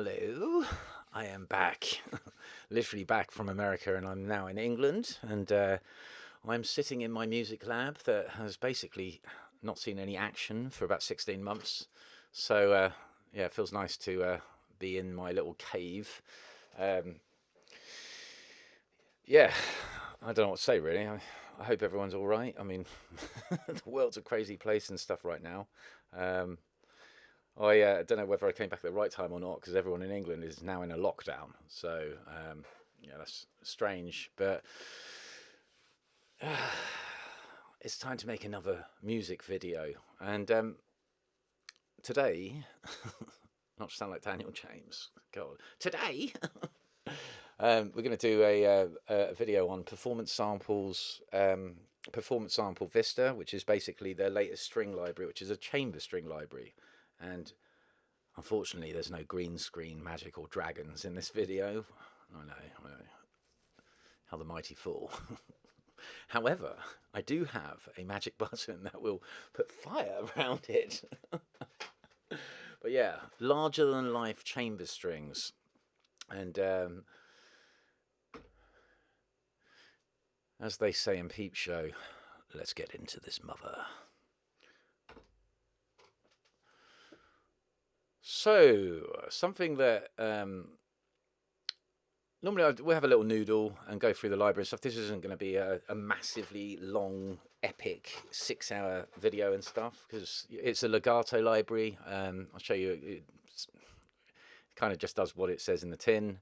Hello, I am back, literally back from America, and I'm now in England, and I'm sitting in my music lab that has basically not seen any action for about 16 months. So yeah, it feels nice to be in my little cave. Um, yeah, I don't know what to say really. I hope everyone's all right. I mean, the world's a crazy place and stuff right now. Um, I don't know whether I came back at the right time or not because everyone in England is now in a lockdown. So yeah, that's strange. But it's time to make another music video. And today, not to sound like Daniel James, God, today we're going to do a video on performance samples. Performance sample Vista, which is basically their latest string library, which is a chamber string library. And unfortunately, there's no green screen magic or dragons in this video. I know how the mighty fall. However, I do have a magic button that will put fire around it. But yeah, larger than life chamber strings. And as they say in Peep Show, let's get into this mother. So, something that normally we'll have a little noodle and go through the library and stuff. This isn't going to be a massively long, epic 6-hour video and stuff because it's a legato library. I'll show you. It kind of just does what it says in the tin.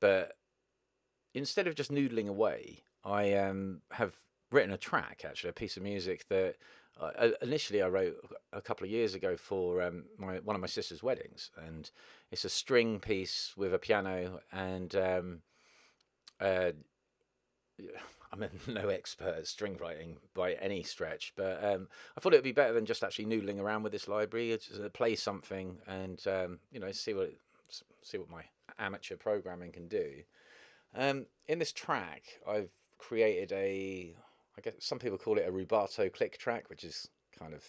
But instead of just noodling away, I have written a track, actually, a piece of music that initially I wrote a couple of years ago for one of my sister's weddings, and it's a string piece with a piano. And I'm no expert at string writing by any stretch, but I thought it would be better than just actually noodling around with this library. Just play something and you know, see what my amateur programming can do. In this track, I've created I guess some people call it a rubato click track, which is kind of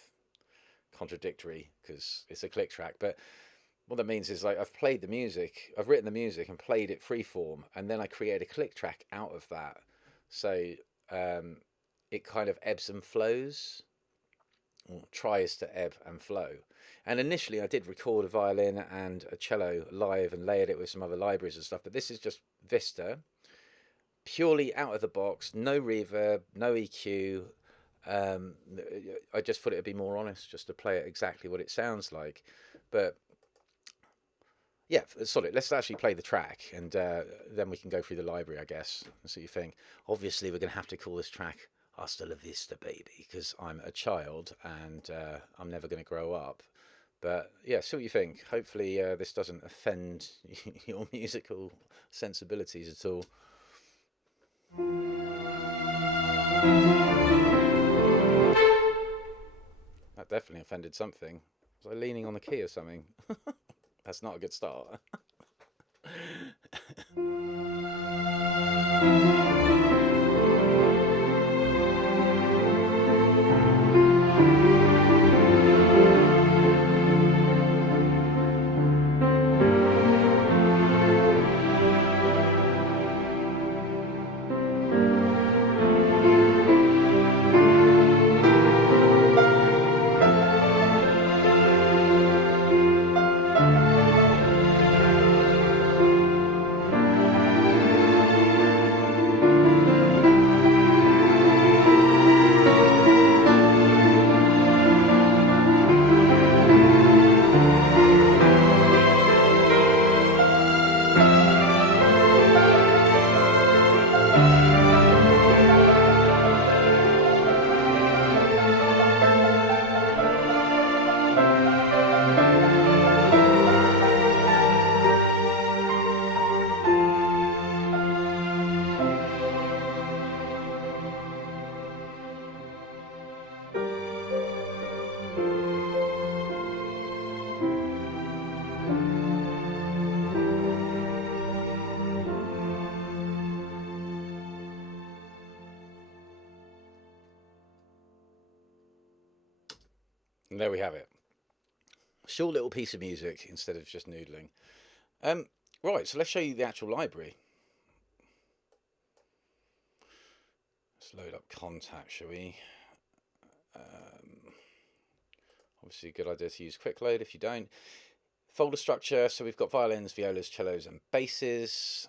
contradictory because it's a click track. But what that means is, like, I've played the music, I've written the music and played it freeform, and then I create a click track out of that. So it kind of ebbs and flows, or tries to ebb and flow. And initially I did record a violin and a cello live and layered it with some other libraries and stuff, but this is just Vista, purely out of the box, no reverb, no EQ. I just thought it would be more honest just to play it exactly what it sounds like. But yeah, sorry, let's actually play the track, and then we can go through the library, I guess, and see what you think. Obviously, we're going to have to call this track Hasta la Vista, baby, because I'm a child and I'm never going to grow up. But yeah, see what you think. Hopefully this doesn't offend your musical sensibilities at all. That definitely offended something. Was I leaning on the key or something? That's not a good start. And there we have it. Short little piece of music instead of just noodling. Right, so let's show you the actual library. Let's load up Contact, shall we? Obviously, a good idea to use Quick Load if you don't. Folder structure, so we've got violins, violas, cellos and basses.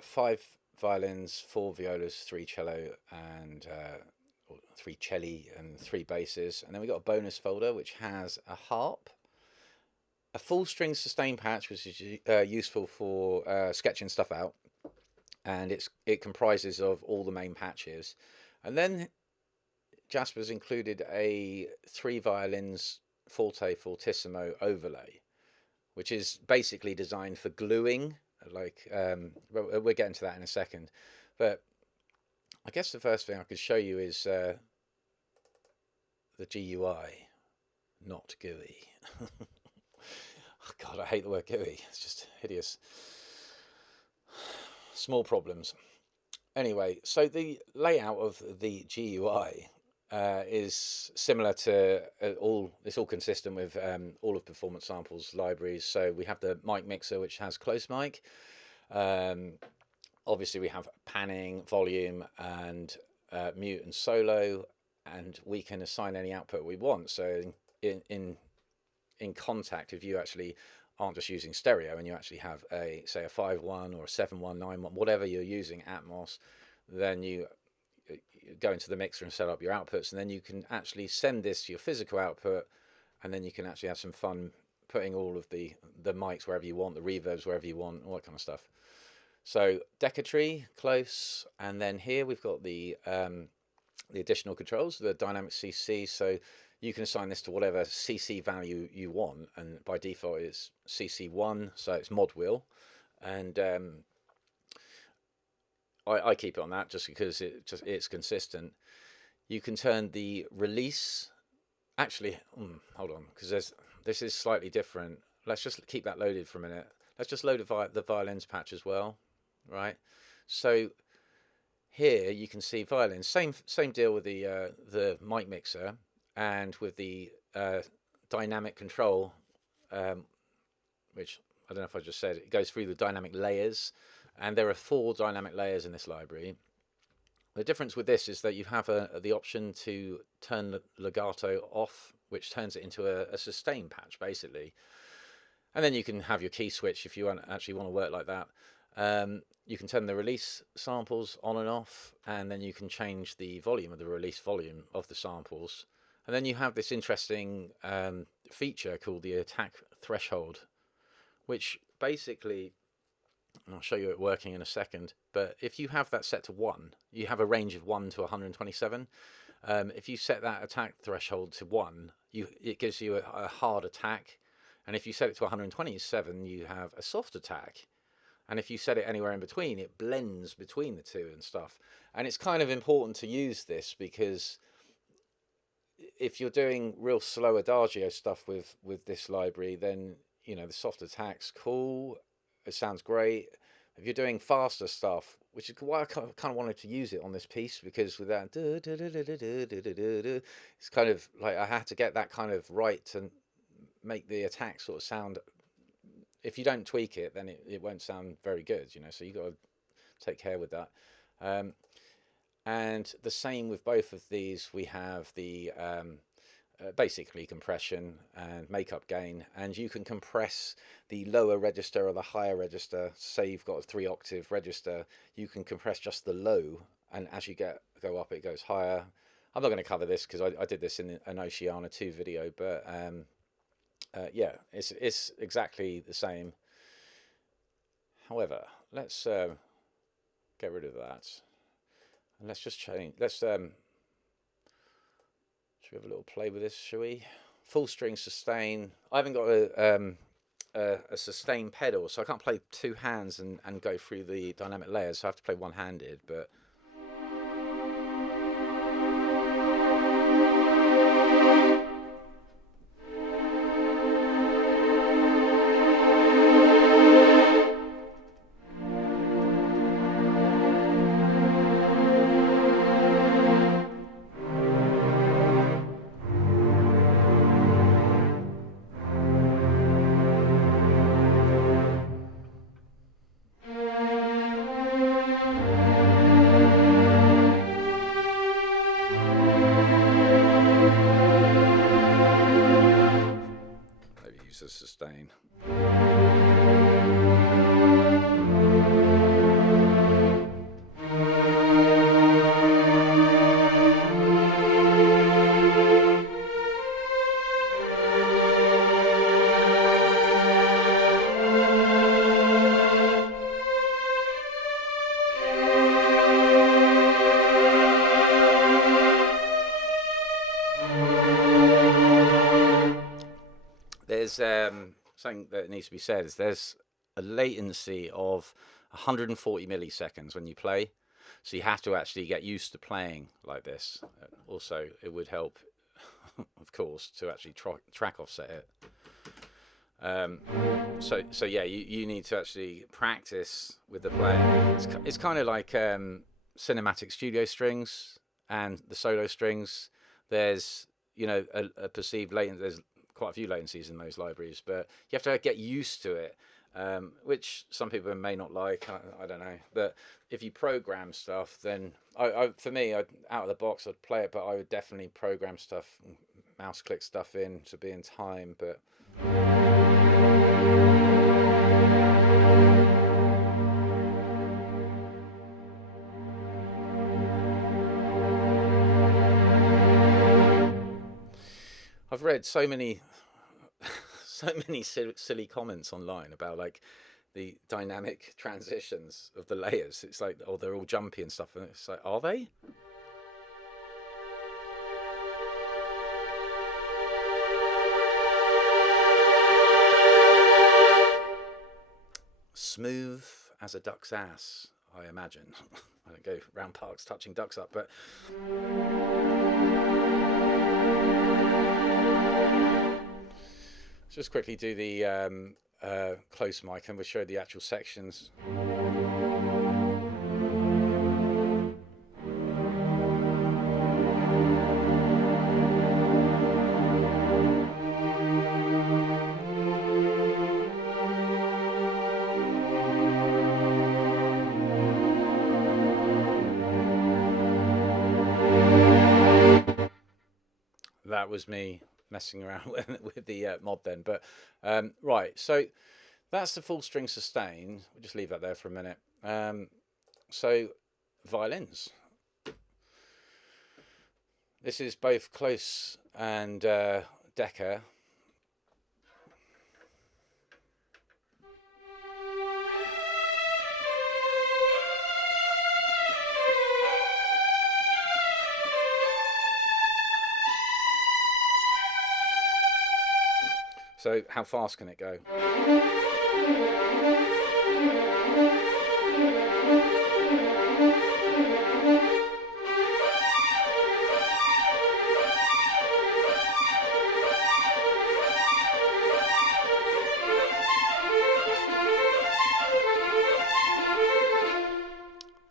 5 violins, 4 violas, 3 cello and 3 celli and 3 basses. And then we've got a bonus folder which has a harp, a full string sustain patch, which is useful for sketching stuff out, and it comprises of all the main patches. And then Jasper's included a 3 violins forte fortissimo overlay, which is basically designed for gluing. Like we'll get into that in a second, but I guess the first thing I could show you is the GUI, not GUI. Oh God, I hate the word GUI. It's just hideous. Small problems. Anyway, so the layout of the GUI is similar to it's all consistent with all of Performance Sample's libraries. So we have the mic mixer, which has close mic. Obviously we have panning, volume and mute and solo, and we can assign any output we want. So in Contact, if you actually aren't just using stereo and you actually have a, say, a 5.1 or a 7.1, 9.1, whatever you're using, Atmos, then you go into the mixer and set up your outputs, and then you can actually send this to your physical output, and then you can actually have some fun putting all of the mics wherever you want, the reverbs wherever you want, all that kind of stuff. So Decatree, close, and then here we've got the additional controls, the dynamic CC. So you can assign this to whatever CC value you want, and by default it's CC1, so it's mod wheel, and I keep it on that just because it's consistent. You can turn the release, actually, hold on, because this is slightly different. Let's just keep that loaded for a minute. Let's just load the violins patch as well, right? So here you can see violins, same deal with the mic mixer, and with the dynamic control, which I don't know if I just said, it goes through the dynamic layers, and there are 4 dynamic layers in this library. The difference with this is that you have the option to turn the legato off, which turns it into a sustain patch, basically. And then you can have your key switch if you actually want to work like that. You can turn the release samples on and off, and then you can change the volume of the release volume of the samples. And then you have this interesting feature called the attack threshold, which basically, and I'll show you it working in a second, but if you have that set to 1, you have a range of 1 to 127. If you set that attack threshold to 1, it gives you a hard attack. And if you set it to 127, you have a soft attack. And if you set it anywhere in between, it blends between the two and stuff. And it's kind of important to use this, because if you're doing real slow adagio stuff with this library, then, you know, the soft attack's cool. It sounds great. If you're doing faster stuff, which is why I kind of wanted to use it on this piece, because with that, it's kind of like I had to get that kind of right to make the attack sort of sound. If you don't tweak it, then it won't sound very good, you know. So you got to take care with that. And the same with both of these. We have the basically compression and makeup gain, and you can compress the lower register or the higher register. Say you've got a 3-octave register, you can compress just the low, and as you go up, it goes higher. I'm not going to cover this because I did this in an Oceana 2 video, but yeah, it's exactly the same. However, let's get rid of that, and let's just change. Let's should we have a little play with this, shall we? Full string sustain. I haven't got a sustain pedal, so I can't play 2 hands and go through the dynamic layers, so I have to play one-handed, but something that needs to be said is there's a latency of 140 milliseconds when you play, so you have to actually get used to playing like this. Also, it would help, of course, to actually track offset it. So yeah, you need to actually practice with the playing. It's kind of like cinematic studio strings and the solo strings. There's a perceived latency. There's quite a few latencies in those libraries, but you have to get used to it, which some people may not like. I don't know, but if you program stuff, then for me, out of the box, I'd play it, but I would definitely program stuff, mouse click stuff in to be in time. But I've read so many silly comments online about like the dynamic transitions of the layers. It's like, oh, they're all jumpy and stuff, and it's like, are they? Smooth as a duck's ass, I imagine. I don't go round parks touching ducks up, but just quickly do the close mic, and we'll show the actual sections. That was me messing around with the mod then, but right, so that's the full string sustain. We'll just leave that there for a minute. So violins. This is both close and Decca. So how fast can it go?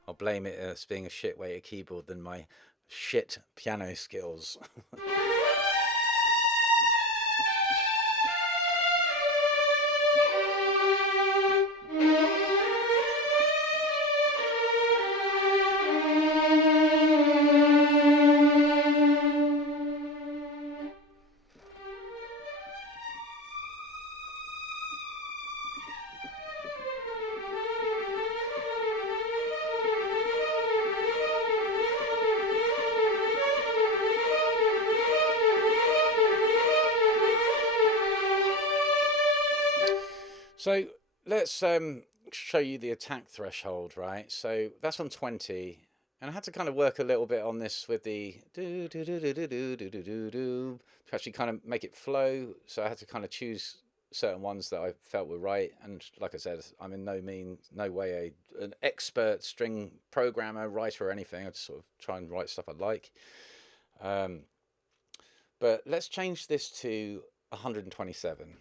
I'll blame it as being a shit weighted keyboard than my shit piano skills. So let's show you the attack threshold, right? So that's on 20, and I had to kind of work a little bit on this with the do do do do do do do do do do to actually kind of make it flow. So I had to kind of choose certain ones that I felt were right. And like I said, I'm in no way an expert string programmer, writer, or anything. I just sort of try and write stuff I like. But let's change this to 127.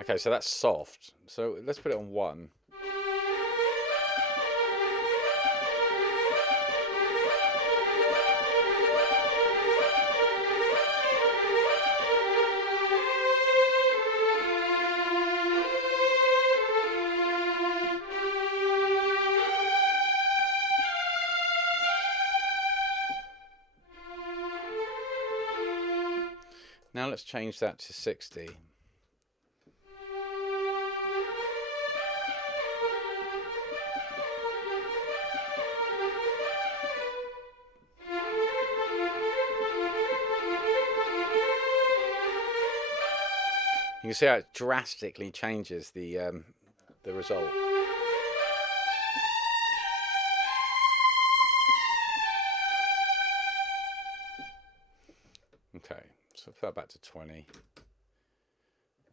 Okay, so that's soft. So let's put it on 1. Now let's change that to 60. can see how it drastically changes the result. Okay, so put that back to 20.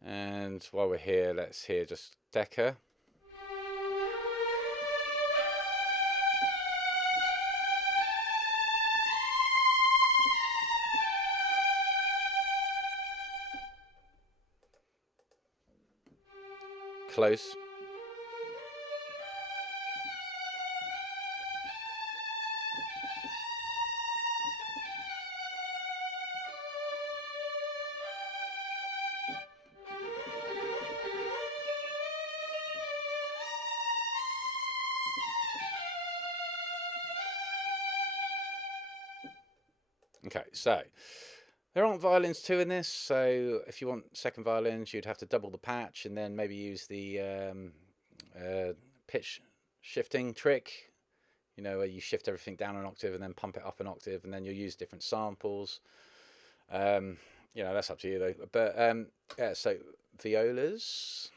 And while we're here, let's hear just Decca. Close. Okay, so there aren't violins 2 in this, so if you want second violins, you'd have to double the patch and then maybe use the pitch shifting trick, you know, where you shift everything down an octave and then pump it up an octave, and then you'll use different samples. You know, that's up to you though. But yeah, so violas.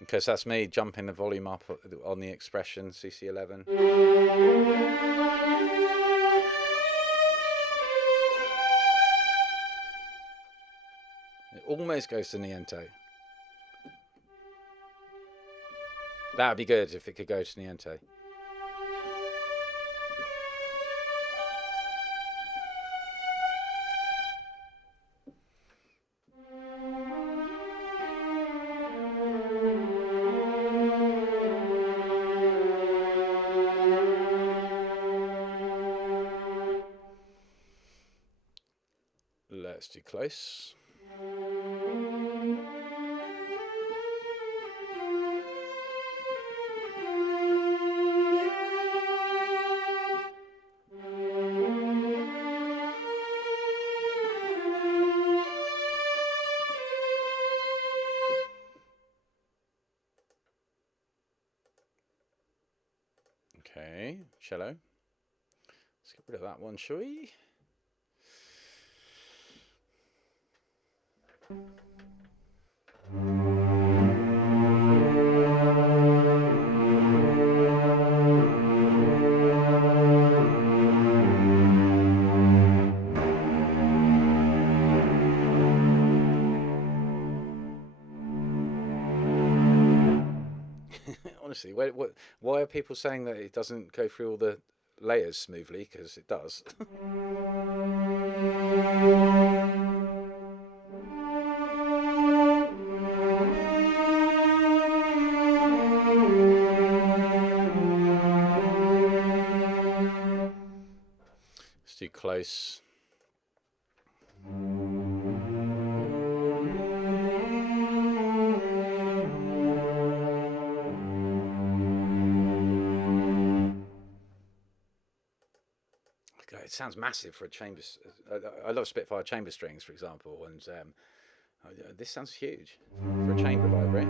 Because that's me jumping the volume up on the expression, CC11. It almost goes to niente. That would be good if it could go to niente. Let's do close. Okay, cello. Let's get rid of that one, shall we? Honestly, why are people saying that it doesn't go through all the layers smoothly? Because it does. Let's do close. It sounds massive for a chamber. I love Spitfire chamber strings, for example, and this sounds huge for a chamber library.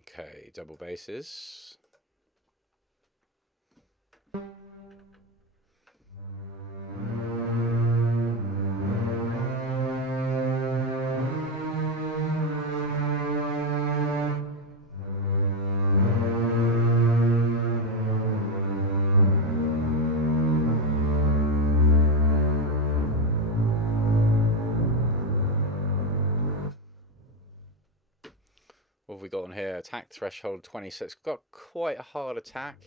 Okay, double basses. What have we got on here? Attack threshold 26. Got quite a hard attack.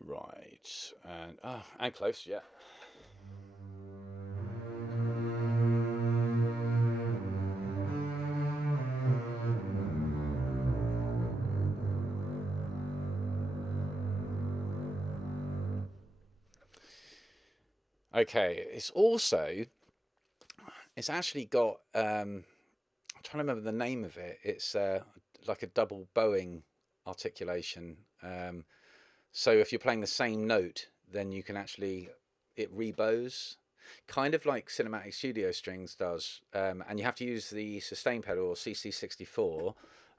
Right, and close, yeah. Okay, it's actually got I'm trying to remember the name of it. It's like a double bowing articulation. So if you're playing the same note, then you can actually, it rebows, kind of like Cinematic Studio Strings does, and you have to use the sustain pedal or CC64.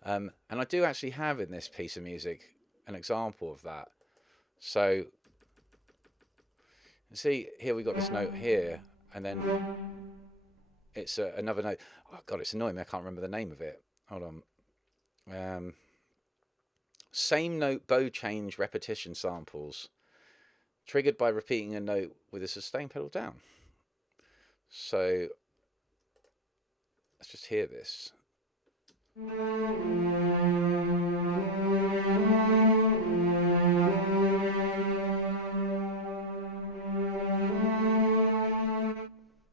And I do actually have in this piece of music an example of that. So see here we got this note here, and then it's another note. Oh God, it's annoying me. I can't remember the name of it. Hold on. Same note bow change repetition samples, triggered by repeating a note with a sustain pedal down. So let's just hear this.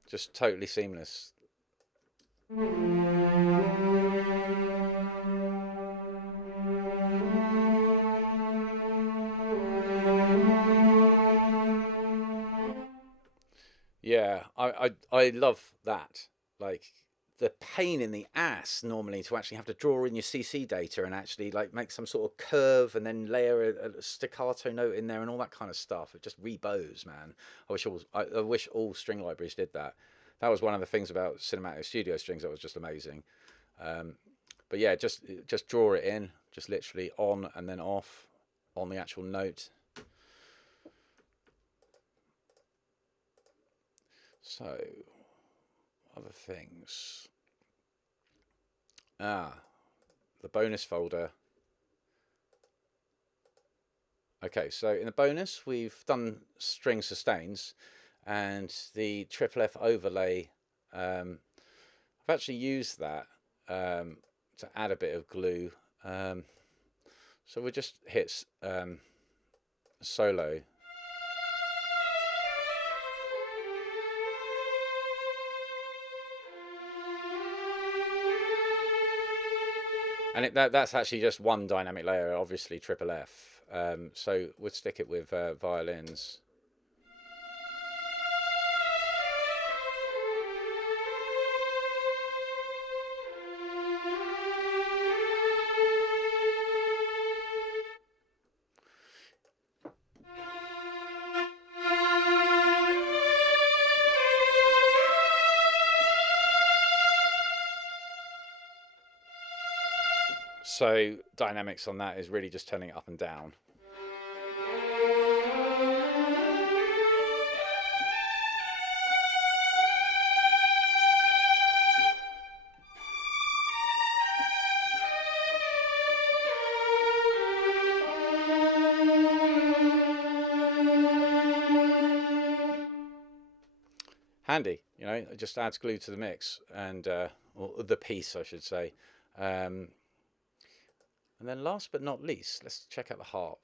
Just totally seamless. Yeah, I love that. Like the pain in the ass normally to actually have to draw in your CC data and actually like make some sort of curve and then layer a staccato note in there and all that kind of stuff. It just rebows, man. I wish all string libraries did that. That was one of the things about Cinematic Studio Strings that was just amazing. But yeah, just draw it in, just literally on and then off on the actual note. So, other things. The bonus folder. Okay, so in the bonus, we've done string sustains, and the triple F overlay. I've actually used that to add a bit of glue. So we'll just hit solo. And that's actually just one dynamic layer, obviously triple F. So we'll stick it with violins. So dynamics on that is really just turning it up and down. Handy, you know, it just adds glue to the mix and or the piece, I should say. And then last but not least, let's check out the harp.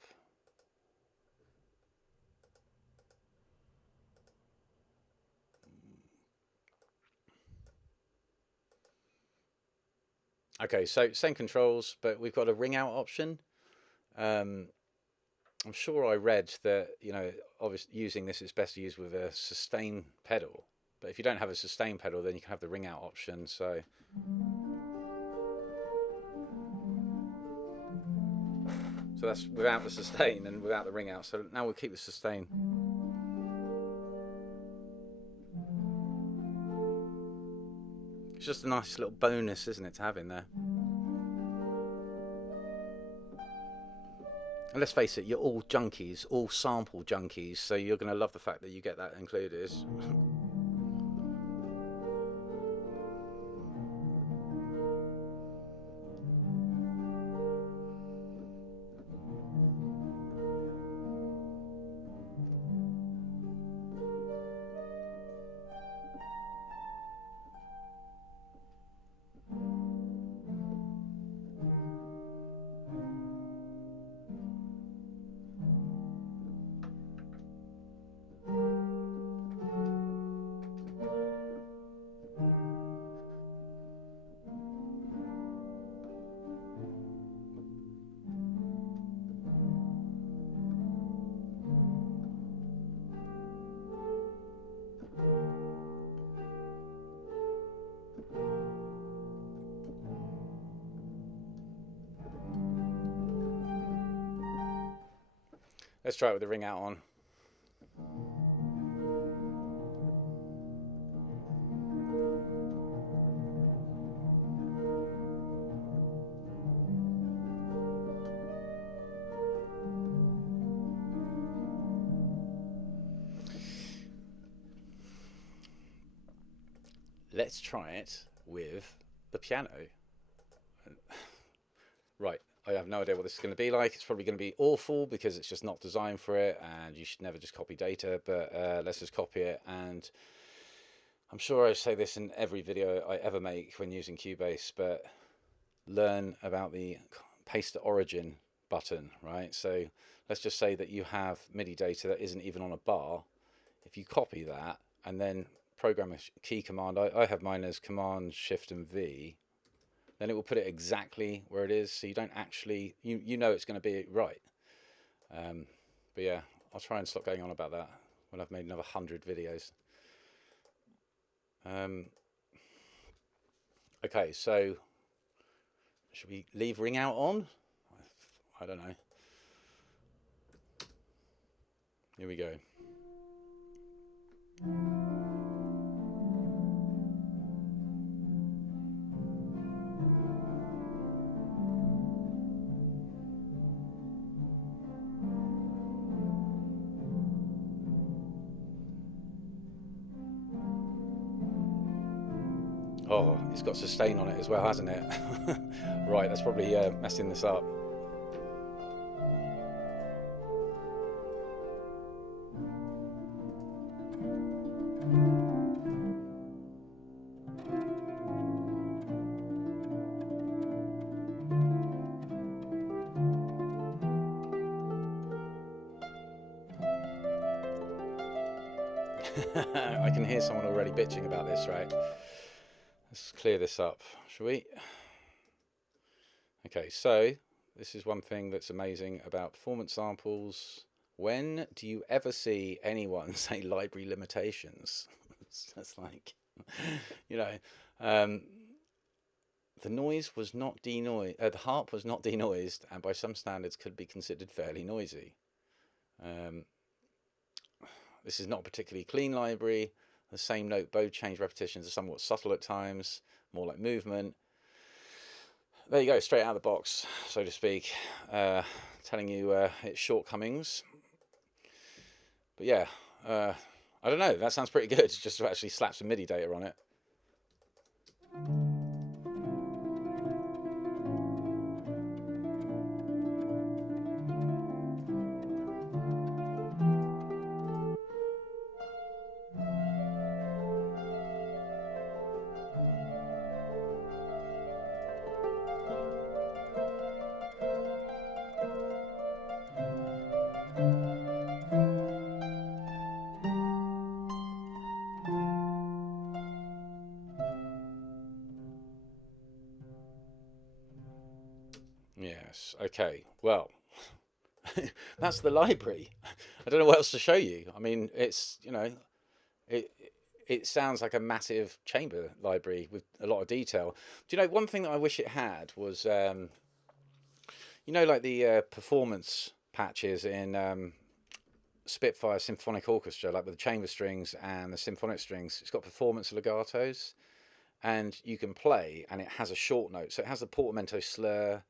Okay, so same controls, but we've got a ring out option. I'm sure I read that, you know, obviously using this is best to use with a sustain pedal. But if you don't have a sustain pedal, then you can have the ring out option. So that's without the sustain and without the ring out. So now we'll keep the sustain. It's just a nice little bonus, isn't it, to have in there? And let's face it, you're all junkies, all sample junkies, so you're going to love the fact that you get that included. Let's try it with the ring out on. Let's try it with the piano. Right, I have no idea what this is going to be like. It's probably going to be awful because it's just not designed for it, and you should never just copy data, but let's just copy it. And I'm sure I say this in every video I ever make when using Cubase, but learn about the paste to origin button, right? So let's just say that you have MIDI data that isn't even on a bar. If you copy that and then program a key command, I have mine as Command Shift and V, then it will put it exactly where it is, so you don't actually, you know it's going to be right. But yeah, I'll try and stop going on about that when I've made another 100 videos. Okay, so should we leave ring out on? I don't know. Here we go. Oh, it's got sustain on it as well, hasn't it? Right, that's probably messing this up. I can hear someone already bitching about this, right? Let's clear this up, shall we? Okay, so this is one thing that's amazing about performance samples. When do you ever see anyone say library limitations? It's like, you know, the noise was not denoised, the harp was not denoised, and by some standards could be considered fairly noisy. This is not a particularly clean library. The same note bow change repetitions are somewhat subtle at times, more like movement. There you go, straight out of the box, so to speak, telling you its shortcomings. But yeah, I don't know, that sounds pretty good, just to actually slap some MIDI data on it. Yes, okay, well, that's the library. I don't know what else to show you. I mean, it's, you know, it sounds like a massive chamber library with a lot of detail. Do you know, one thing that I wish it had was, you know, like the performance patches in Spitfire Symphonic Orchestra, like with the chamber strings and the symphonic strings. It's got performance legatos, and you can play, and it has a short note. So it has the portamento slur,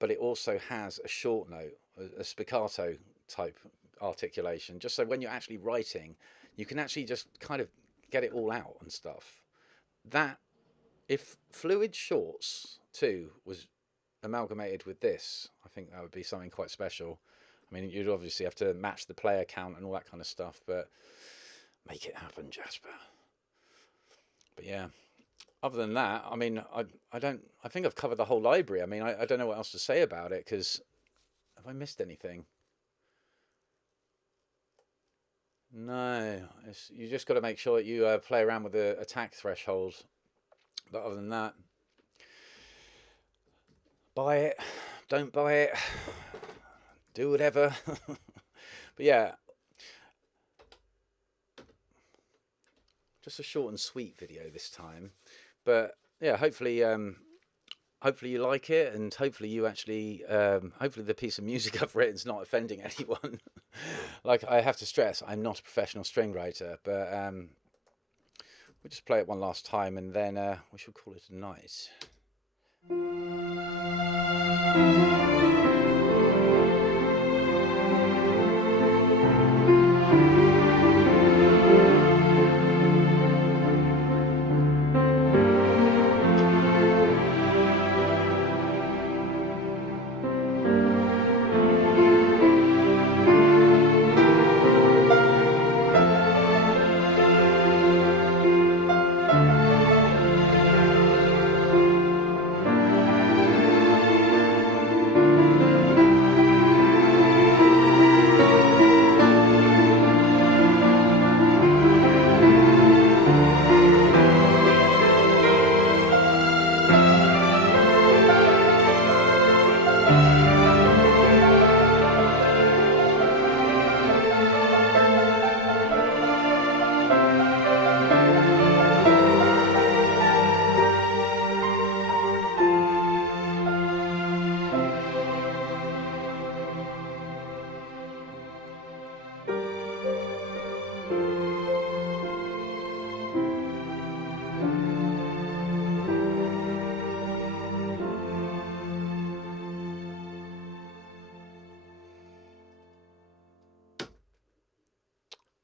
but it also has a short note, a spiccato type articulation, just so when you're actually writing, you can actually just kind of get it all out and stuff. That, if Fluid Shorts 2 was amalgamated with this, I think that would be something quite special. I mean, you'd obviously have to match the player count and all that kind of stuff, but make it happen, Jasper. But yeah, other than that, I mean, I think I've covered the whole library. I mean, I don't know what else to say about it, because have I missed anything? No, you just got to make sure that you play around with the attack threshold. But other than that, buy it, don't buy it, do whatever. But yeah, just a short and sweet video this time. But yeah, hopefully hopefully you like it, and hopefully you actually, hopefully the piece of music I've written is not offending anyone. Like, I have to stress, I'm not a professional string writer, but we'll just play it one last time, and then we shall call it a night.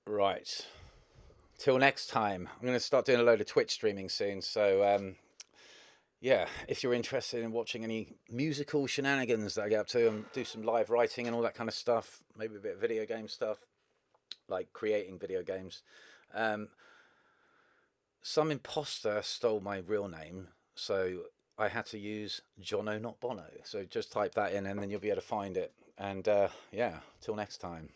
Right. Till next time. I'm going to start doing a load of Twitch streaming soon. So, yeah, if you're interested in watching any musical shenanigans that I get up to and do some live writing and all that kind of stuff, maybe a bit of video game stuff, like creating video games. Some imposter stole my real name, so I had to use Jono, not Bono. So just type that in and then you'll be able to find it. And yeah, till next time.